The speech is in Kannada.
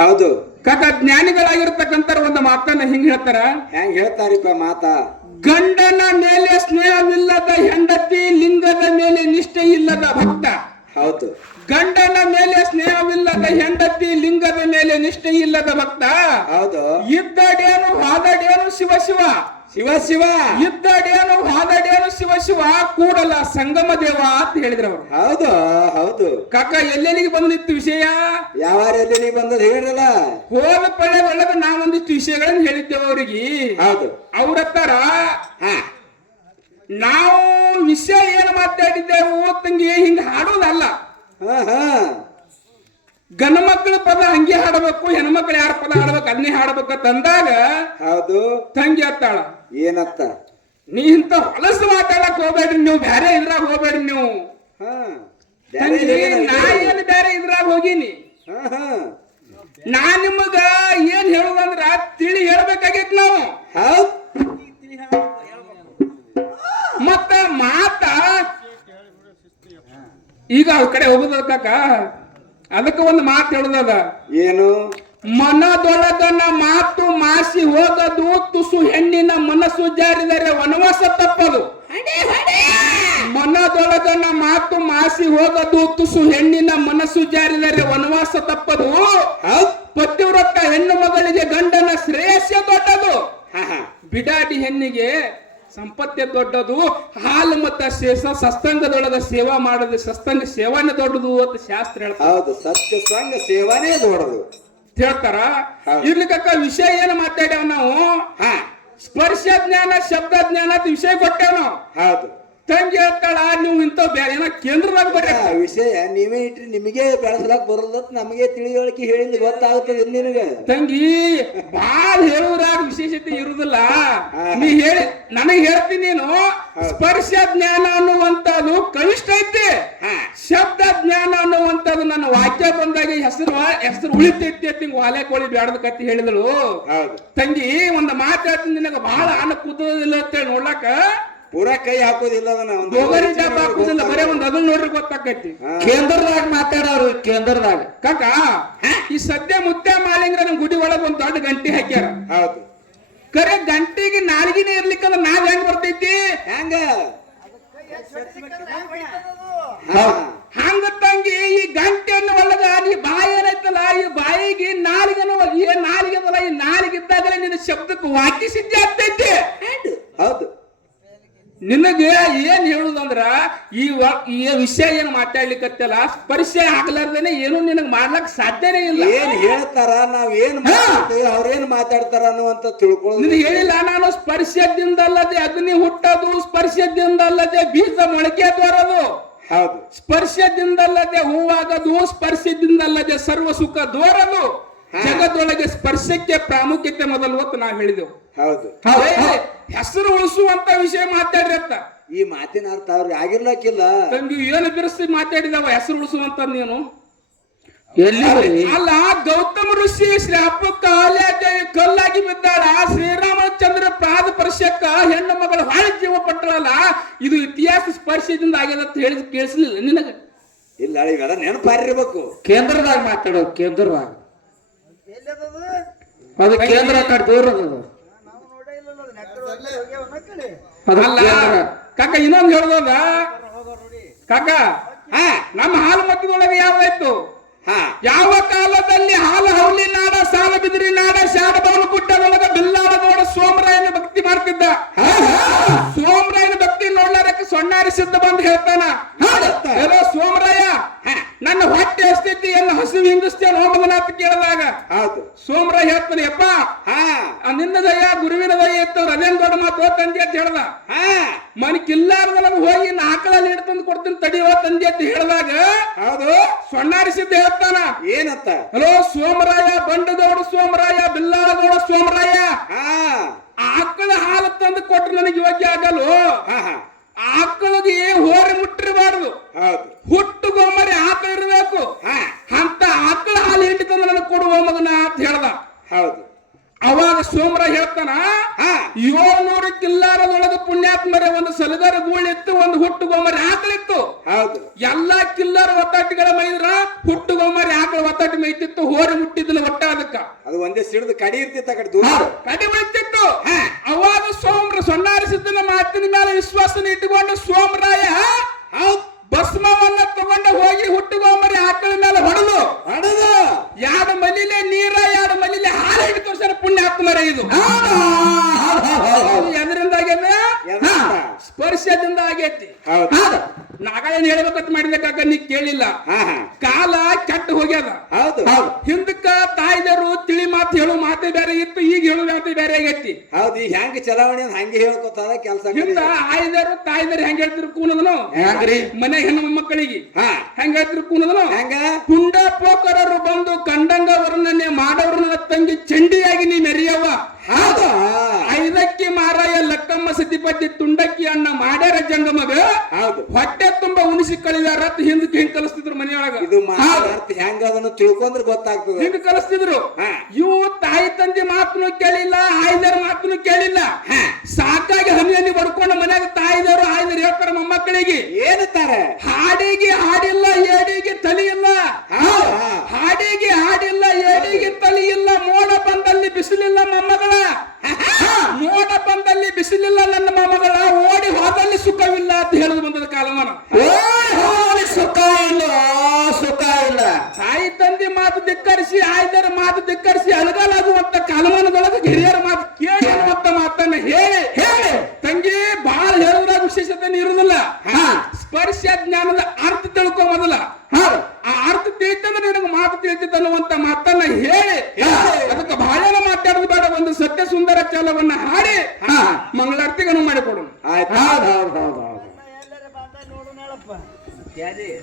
ಹೌದು. ಕಥ ಜ್ಞಾನಿಗಳಾಗಿರ್ತಕ್ಕಂಥ ಒಂದು ಮಾತನ್ನ ಹಿಂಗ್ ಹೇಳ್ತಾರ? ಹೆಂಗ್ ಹೇಳ್ತಾರಿಪ್ಪ ಮಾತಾ? ಗಂಡನ ಮೇಲೆ ಸ್ನೇಹವಿಲ್ಲದ ಹೆಂಡತಿ ಲಿಂಗದ ಮೇಲೆ ನಿಷ್ಠೆ ಇಲ್ಲದ ಭಕ್ತ. ಹೌದು. ಗಂಡನ ಮೇಲೆ ಸ್ನೇಹವಿಲ್ಲದ ಹೆಂಡತಿ ಲಿಂಗದ ಮೇಲೆ ನಿಷ್ಠೆ ಇಲ್ಲದ ಭಕ್ತ. ಹೌದು. ಇದ್ದಡೇನು ಹಾದಡೇನು ಶಿವ ಶಿವ. ಶಿವ ಶಿವ! ಇದ್ದಡೇನು ಹಾದಡೇನು ಶಿವ ಶಿವ ಕೂಡಲ್ಲ ಸಂಗಮ ದೇವ ಅಂತ ಹೇಳಿದ್ರು ಅವರು ಹೌದು ಹೌದು. ಕಾಕ ಎಲ್ಲೆಲ್ಲಿಗೆ ಬಂದಿತ್ತು ವಿಷಯ? ಯಾವ ಎಲ್ಲೆಲ್ಲಿಗೆ ಬಂದದ ಹೇಳಿರಲ್ಲ ಹೋದ ಪಳ್ಳೆದೊಳಗೆ ನಾವೊಂದಿಷ್ಟು ವಿಷಯಗಳನ್ನು ಹೇಳಿದ್ದೇವೆ ಅವರಿಗೆ. ಹೌದು. ಅವ್ರ ಹತ್ತಾರ ನಾವು ವಿಷಯ ಏನು ಮಾತಾಡಿದ್ದೇವು ತಂಗಿ ಹಿಂಗ ಹಾಡೋದಲ್ಲ. ಹಾ ಹಾ. ಗಂಡ ಮಕ್ಕಳ ಪದ ಹಂಗೆ ಹಾಡಬೇಕು ಹೆಣ್ಮಕ್ಳು ಯಾರ ಪದ ಹಾಡ್ಬೇಕು ಅದನ್ನೇ ಹಾಡ್ಬೇಕಂತ ತಂದಾಗ ಹೌದು. ತಂಗಿ ಅತ್ತಾಳ ಏನತ್ತ? ನೀ ಇಂತ ಹೊಲಸು ಮಾತಾಡಕ್ ಹೋಗ್ಬೇಡ್ರಿ ನೀವು ಬ್ಯಾರೆ ಇದ್ರಾಗ ಹೋಗ್ಬೇಡ್ರಿ ನೀವು. ಹಾ ತಂಗಿ ನಾ? ಏನು ಬ್ಯಾರೆ ಇದ್ರಾಗ ಹೋಗಿನಿ? ನಾ ನಿಮಗ ಏನ್ ಹೇಳುದಂದ್ರ ತಿಳಿ ಹೇಳ್ಬೇಕಾಗಿತ್ ನಾವು. ಮತ್ತ ಮಾತ ಈಗ ಅವ್ರ ಕಡೆ ಹೋಗುದ ಕಾಕ ಅದಕ್ಕೆ ಒಂದು ಮಾತು ಹೇಳುದದ ಏನು? ಮನದೊಳಗನ ಮಾತು ಮಾಸಿ ಹೋಗದು ತುಸು ಹೆಣ್ಣಿನ ಮನಸ್ಸು ಜಾರಿದರೆ ವನವಾಸ ತಪ್ಪದು. ಮನದೊಳಗನ ಮಾತು ಮಾಸಿ ಹೋಗದು ತುಸು ಹೆಣ್ಣಿನ ಮನಸ್ಸು ಜಾರಿದರೆ ವನವಾಸ ತಪ್ಪದು. ಪತಿವ್ರತ ಹೆಣ್ಣು ಮಗಳಿಗೆ ಗಂಡನ ಶ್ರೇಯಸ್ಸ ದೊಡ್ಡದು. ಬಿಡಾಡಿ ಹೆಣ್ಣಿಗೆ ಸಂಪತ್ತೇ ದೊಡ್ಡದು ಹಾಲು ಮತ್ತ ಶೇಷ ಸಸ್ತಂಗದೊಳಗ ಸೇವಾ ಮಾಡದ ಸಸ್ತಂಗ ಸೇವಾನೇ ದೊಡ್ಡದು ಅಂತ ಶಾಸ್ತ್ರ ಹೇಳ್ತಾರೆ. ಹೌದು ಸತ್ಯ ಸಂಘ ಸೇವಾನೇ ದೊಡ್ಡದು. ಹೇಳ್ತಾರ. ಇರ್ಲಿಕ್ಕ ವಿಷಯ ಏನು ಮಾತಾಡ್ಯಾವ ನಾವು? ಹಾ. ಸ್ಪರ್ಶ ಜ್ಞಾನ ಶಬ್ದ ಜ್ಞಾನ ವಿಷಯ ಕೊಟ್ಟೇವ್ ನಾವು. ಹೌದು. ತಂಗಿ ಹೇಳ್ತಾಳ ನೀವು ಇಂಥ ಬೇರೆ ಏನೋ ಕೇಂದ್ರದಾಗ ಬರ್ರಿ. ಆ ವಿಷಯ ನೀವೇ ಇಟ್ರಿ ನಿಮಗೆ ಬೆಳೆಸ್ಲಾಕ್ ಬರಲ್ಲ ನಮಗೆ ತಿಳಿವಳಿಕೆ ಹೇಳಿದ್ ಗೊತ್ತಾಗ್ತದೆ ನಿನಗೆ. ತಂಗಿ ಬಾಳ ಹೇಳುವುದಾಗ ವಿಶೇಷತೆ ಇರುದಿಲ್ಲ. ನೀ ಹೇಳಿ ನನಗೆ ಹೇಳ್ತೀನಿ ನೀನು ಸ್ಪರ್ಶ ಜ್ಞಾನ ಅನ್ನುವಂಥದ್ದು ಕನಿಷ್ಠ ಐತಿ. ಶಬ್ದ ಜ್ಞಾನ ಅನ್ನುವಂಥದ್ದು ನನ್ನ ವಾಕ್ಯ ಬಂದಾಗ ಹೆಸರು ಹೆಸರು ಉಳಿತೈತಿ ಅಂತ ಹಿಂಗ್ ವಾಲೆ ಕೋಳಿ ಬ್ಯಾಡದ ಕತ್ತಿ ಹೇಳಿದಳು. ತಂಗಿ ಒಂದು ಮಾತಾಡ್ತೀನಿ ನಿನಗೆ ಬಹಳ ಅನ್ನ ಅಂತ ಅಂತೇಳಿ ನೋಡ್ಲಾಕ ಪೂರಾ ಕೈ ಹಾಕೋದಿಲ್ಲ ಅದನ್ನ ಒಂದು ಹಾಕುದಿಲ್ಲ ಬರೇ ಒಂದ್ ಅದನ್ನ ನೋಡ್ರಿ ಗೊತ್ತಾಕೈತಿ. ಕೇಂದ್ರದಾಗ ಮಾತಾಡೋರು ಕೇಂದ್ರದಾಗ. ಕಾಕ ಈ ಸದ್ಯ ಮುದ್ದೆ ಮಾಲಿಂಗ್ರ ನಮ್ ಗುಡಿ ಒಳಗ ಒಂದ್ ದೊಡ್ಡ ಗಂಟೆ ಹಾಕ್ಯಾರ. ಹೌದು. ಕರೆ ಗಂಟೆಗೆ ನಾಲ್ಗಿನೇ ಇರ್ಲಿಕ್ಕಂದ್ರ ನಾವ್ ಹೆಂಗ್ ಬರ್ತೈತಿ? ಹೆಂಗ. ಹಂಗ ತಂಗಿ ಈ ಗಂಟೆಯನ್ನು ಒಳಗ ಈ ಬಾಯಿ ಏನೈತಲ್ಲ ಈ ಬಾಯಿಗೆ ನಾಲಿಗೆನ ಏನ್ ನಾಲಿಗೆ ಅದಲ್ಲ ಈ ನಾಲಿಗೆ ಇದ್ದಾಗಲೇ ನಿನ್ನ ಶಬ್ದಕ್ಕೆ ವಾಕ್ಯ ಸಿದ್ಧಿ ಆಗ್ತೈತಿ. ಹೌದು. ನಿನಗೆ ಏನ್ ಹೇಳುದಂದ್ರ ಈ ಈ ವಿಷಯ ಏನ್ ಮಾತಾಡ್ಲಿಕ್ಕತ್ತಲ್ಲ ಸ್ಪರ್ಶ ಆಗ್ಲಾರ್ದೇನೆ ಏನು ನಿನಗ್ ಮಾಡ್ಲಕ್ ಸಾಧ್ಯನೇ ಇಲ್ಲ. ಏನ್ ಹೇಳ್ತಾರ ನಾವ್ ಏನ್ ಮಾತಾಡ್ತೇವೆ ಅವ್ರೇನ್ ಮಾತಾಡ್ತಾರ ಅನ್ನುವಂತ ತಿಳ್ಕೊಳ್ಳೋದು ನಿನ್ ಹೇಳಿಲ್ಲ ನಾನು ಸ್ಪರ್ಶದಿಂದಲ್ಲದೆ ಅಗ್ನಿ ಹುಟ್ಟೋದು ಸ್ಪರ್ಶದಿಂದಲ್ಲದೆ ಬೀಜ ಮೊಳಕೆ ದೊರದು. ಹೌದು. ಸ್ಪರ್ಶದಿಂದಲ್ಲದೆ ಹೂವಾಗದು ಸ್ಪರ್ಶದಿಂದಲ್ಲದೆ ಸರ್ವ ಸುಖ ದೋರದು. ಜಗದೊಳಗೆ ಸ್ಪರ್ಶಕ್ಕೆ ಪ್ರಾಮುಖ್ಯತೆ ಮೊದಲು ಅಂತ ನಾವು ಹೇಳಿದೆವು. ಹೌದು. ಹೆಸರು ಉಳಿಸುವಂತ ವಿಷಯ ಮಾತಾಡ್ರಿ ಅಂತ. ಈ ಮಾತಿನ ಅರ್ಥ ಅವ್ರಿಗೆ ಆಗಿರ್ಲಕ್ಕಿಲ್ಲ. ತಂಗಿ ಏನು ಬಿಡಿಸಿ ಮಾತಾಡಿದವ ಹೆಸರು ಉಳಿಸುವಂತ ನೀನು? ಎಲ್ಲಿ? ಅಲ್ಲ ಗೌತಮ ಋಷಿ ಶ್ರೀ ಅಪ್ಪ ಅಹಲ್ಯಾದೇವಿ ಕಲ್ಲಾಗಿ ಬಿದ್ದಾಳ. ಶ್ರೀರಾಮಚಂದ್ರ ಪಾದ ಸ್ಪರ್ಶಕ್ಕ ಹೆಣ್ಣು ಮಗಳು ಹಾಳಿ ಜೀವ ಪಟ್ಟಳಲ್ಲ ಇದು ಇತಿಹಾಸ ಸ್ಪರ್ಶದಿಂದ ಆಗ್ಯದ ಅಂತ ಹೇಳಿದ್ ಕೇಳಿಸ್ಲಿಲ್ಲ ನಿನಗ? ಇಲ್ಲ ಇವೆಲ್ಲ ನೆನಪಾರಿರ್ಬೇಕು. ಕೇಂದ್ರದಾಗ ಮಾತಾಡೋ ಕೇಂದ್ರದಾಗ. ಅದು ಕೇಂದ್ರ ಕಡೆ. ದೂರ ಕಾಕ ಇನ್ನೊಂದು ಹೇಳ್ಬೋದ ಕಾಕ ಹಾ ನಮ್ಮ ಹಾಲು ಮತದೊಳಗೆ ಯಾವಾಯ್ತು ಹಾ. ಯಾವ ಕಾಲದಲ್ಲಿ ಹಾಲು ಹೌಲಿ ನಾಡ ಸಾಲ ಬಿದಿರಿ ನಾಡ ಶಾಡಬವನ ಗುಡ್ಡದೊಳಗ ಬಿಲ್ಲಾಡ ನೋಡ ಸೋಮರಾಯನ ಭಕ್ತಿ ಮಾಡ್ತಿದ್ದ. ಸೋಮರಾಯನ ಭಕ್ತಿ ನೋಡ್ಲಾರಕ್ಕೆ ಸೊಣ್ಣಾರಿ ಸಿದ್ಧ ಬಂದು ಹೇಳ್ತಾನ. ಸೋಮರಾಯ ನನ್ನ ಹೊಟ್ಟೆ ಎಲ್ಲ ಹಸಿವು ಹಿಂಗಿಸ್ತೇನೆ ಹೋಮದನ ಕೇಳಿದಾಗ ಹೌದು. ಸೋಮರಾಯ ಹೇಳ್ತಾನೆ ಯಪ್ಪ ಹಾ. ನಿನ್ನ ದಯ ಗುರುವಿನ ದಯ ಇತ್ತು ಅದೇನ್ ದೊಡ್ಡ ಮಾತು ತಂದೆ ಅಂತ ಹೇಳ್ದ? ಹಾ. ಮನಕ್ಕಿಲ್ಲಾರ್ದ ನಮ್ಗೆ ಹೋಗಿ ಇನ್ನು ಆಕಳಲ್ಲಿ ಹಿಡ್ ತಂದು ಕೊಡ್ತೀನಿ ತಡಿಯೋ ತಂದೆ ಅಂತ ಹೇಳಿದಾಗ ಹೌದು. ಸೊಣ್ಣಾರಿಸಿದ್ದ ಹೇಳ್ತಾನ. ಏನತ್ತ? ಹಲೋ ಸೋಮರಾಯ ಬಂಡದೋಡು ಸೋಮರಾಯ ಬಿಲ್ಲಾರದೋಡು ಸೋಮರಾಯ ಆಕಳ ಹಾಲು ತಂದು ಕೊಟ್ರೆ ನನಗೆ ಯೋಗ್ಯ ಆಗಲ್ವೋ? ಹಾ ಹಾ. ಆಕಳಿಗೆ ಹೋರಿ ಮುಟ್ಟಿರಬಾರದು. ಹುಟ್ಟು ಗೊಮ್ಮರಿ ಆಕಳ ಹಾ ಅಂತ ಆಕಳ ಹಾಲು ಹಿಂಡಿ ತಂದು ನನಗೆ ಕೊಡುವ ಮಗನ ಅಂತ ಹೇಳ್ದ. ಹೌದು. ಅವಾಗ ಸೋಮರ ಹೇಳ್ತಾನ ಏಳ್ನೂರು ಕಿಲ್ಲಾರದೊಳಗ ಪುಣ್ಯಾತ್ಮರ ಒಂದು ಸಲಗರ ಗೂಳಿತ್ತು ಒಂದು ಹುಟ್ಟು ಗೊಮ್ಮರಿ ಆಕಳಿತ್ತು ಹೌದು. ಎಲ್ಲಾ ಕಿಲ್ಲಾರ ಒತ್ತಾಟಿಗಳ ಮೈದ್ರ ಹುಟ್ಟುಗೊಮ್ಮರಿ ಆಕಳ ಒತ್ತಾಟಿ ಮೈತಿತ್ತು ಹೋರಿ ಹುಟ್ಟಿದ್ಲ ಒಟ್ಟ ಅದಕ್ಕ. ಅದು ಒಂದೇ ಸಿಡಿದು ಕಡಿ ಇರ್ತಿತ್ತು ಕಡೆ ದೂರ ಕಡಿ ಬೀಳ್ತಿತ್ತು ಅವಾಗ ಸೋಮ್ರ ಸೊನ್ನಾರಿಸಿದ್ದನ ಮಾತಿನ ಮೇಲೆ ವಿಶ್ವಾಸನ ಇಟ್ಟುಕೊಂಡು ಸೋಮರಾಯ ಭಸ್ಮವನ್ನ ತಗೊಂಡ ಹೋಗಿ ಹುಟ್ಟುಗೊಮ್ಮರಿ ಆಕಳ ಮೇಲೆ ಹೊಡೆದು ಹೊಡೆದು. ಎರಡು ಮಲಿಲೆ ನೀರ ಎರಡು ಮಲಿಲೆ ಹಾಲು ಹಿಡಿದು ತೋರ್ಸ್ಯಾರ ಪುಣ್ಯ ಆತ್ಮರ ಇದು. ಎದರಿಂದ ಆಗ್ಯದ ಎದರಿಂದ? ಸ್ಪರ್ಶದಿಂದ ಆಗೈತಿ ಹೌದು. ನಾಗ ಏನ್ ಹೇಳ್ಬೇಕಂತ ಮಾಡಿದಕ್ಕಾಗ ನೀ ಕೇಳಿಲ್ಲ. ಕಾಲ ಕೆಟ್ಟ ಹೋಗ್ಯದ. ಹೌದು. ಹಿಂದಕ್ಕ ತಾಯ್ದರು ತಿಳಿ ಮಾತು ಹೇಳು ಮಾತೆ ಬೇರೆ ಇತ್ತು ಈಗ ಹೇಳು ಮಾತು ಬೇರೆ ಆಗೈತಿ. ಹೌದು ಈಗ ಹೆಂಗ ಚಲಾವಣೆ ಹಂಗೆ ಹೇಳ್ಕೊತಾರ ಕೆಲಸ ಹಿಂದ ಆಯ್ದರು ತಾಯ್ದರು ಹೆಂಗ ಹೇಳ್ತಿರು ಕೂನದನು? ಮನೆ ಹೆಣ್ಣು ಮಕ್ಕಳಿಗೆ. ಹಾ. ಹೆಂಗ ಹೇಳ್ತಿರು ಕೂನದನು? ಹೆಂಗ? ಕುಂಡ ಪೋಕರರು ಬಂದು ಕಂಡಂಗ ವರ್ಣನೆ ಮಾಡವ್ರನ್ನ ತಂಗಿ ಚಂಡಿಯಾಗಿ ನೀ ಮೆರೆಯವ್ವ. ಐದಕ್ಕಿ ಮಾರಾಯ ಲಕ್ಕಮ್ಮ ಸಿದ್ಧಿಪತಿ ತುಂಡಕ್ಕಿ ಅಣ್ಣ ಮಾಡ್ಯಾರ ಜಂಗಮಗ ಹೌದು. ಹೊಟ್ಟೆ ತುಂಬಾ ಉಣಿಸಿ ಕಳಿದಾರ ಹಿಂದಕ್ಕೆ ಹಿಂಗ್ ಕಲಿಸ್ತಿದ್ರು ಮನೆಯೊಳಗ. ಇದು ಹೆಂಗ ಅದನ್ನು ತಿಳ್ಕೊಂಡ್ರೆ ಗೊತ್ತಾಗ್ತದೆ. ಹಿಂಗ್ ಕಲಿಸ್ತಿದ್ರು. ಇವು ತಾಯಿ ತಂದೆ ಮಾತನ್ನು ಕೇಳಿಲ್ಲ ಆಯ್ದರ ಮಾತನ್ನು ಕೇಳಿಲ್ಲ. ಸಾಕಾಗಿ ಹನಿ ಹನಿ ಬಡ್ಕೊಂಡು ಮನ್ಯಾಗ ತಾಯಿದವರು ಆಯ್ದರು ಹೇಳ್ತಾರ ಮೊಮ್ಮಕ್ಕಳಿಗೆ. ಏನಂತಾರೆ ಹಾಡಿಗೆ ಹಾಡಿಲ್ಲ ಕಾಲಮಾನ ಸುಖ ಇಲ್ಲ ಸುಖ ಇಲ್ಲ. ತಾಯಿ ತಂದೆ ಮಾತು ಧಿಕ್ಕರಿಸಿ ಆಯ್ದರ ಮಾತು ಧಿಕ್ಕರಿಸಿ ಅಳಗಾಲಾಗುವಂತ ಕಾಲಮಾನದೊಳಗೆ ಹಿರಿಯರ ಮಾತು ಕೇಳಿ ಅನ್ನುವಂತ ಮಾತನ್ನ ಹೇಳಿ. ಹೇಳಿ. ತಂಗಿ ಬಹಳ ಹೇಳುದ್ರಾಗ ವಿಶೇಷತೆ ಇರುವುದಿಲ್ಲ ಸ್ಪರ್ಶ ಜ್ಞಾನದ ಅರ್ಥ ತಿಳ್ಕೊ ಮೊದಲ. ಆ ಅರ್ಥ ತಿಳಿತಂದ್ರೆ ನಿನಗೆ ಮಾತು ತಿಳಿತಿತ್ತು ಅನ್ನುವಂತ ಮಾತನ್ನ ಹೇಳಿ. ಅದಕ್ಕೆ ಬಹಳ ಮಾತಾಡೋದು ಬೇಡ ಒಂದು ಸತ್ಯ ಸುಂದರ ಚಾಲವನ್ನ ಹಾಡಿ. ಮಂಗಳಾರತಿಗನು ક્યાં જઈએ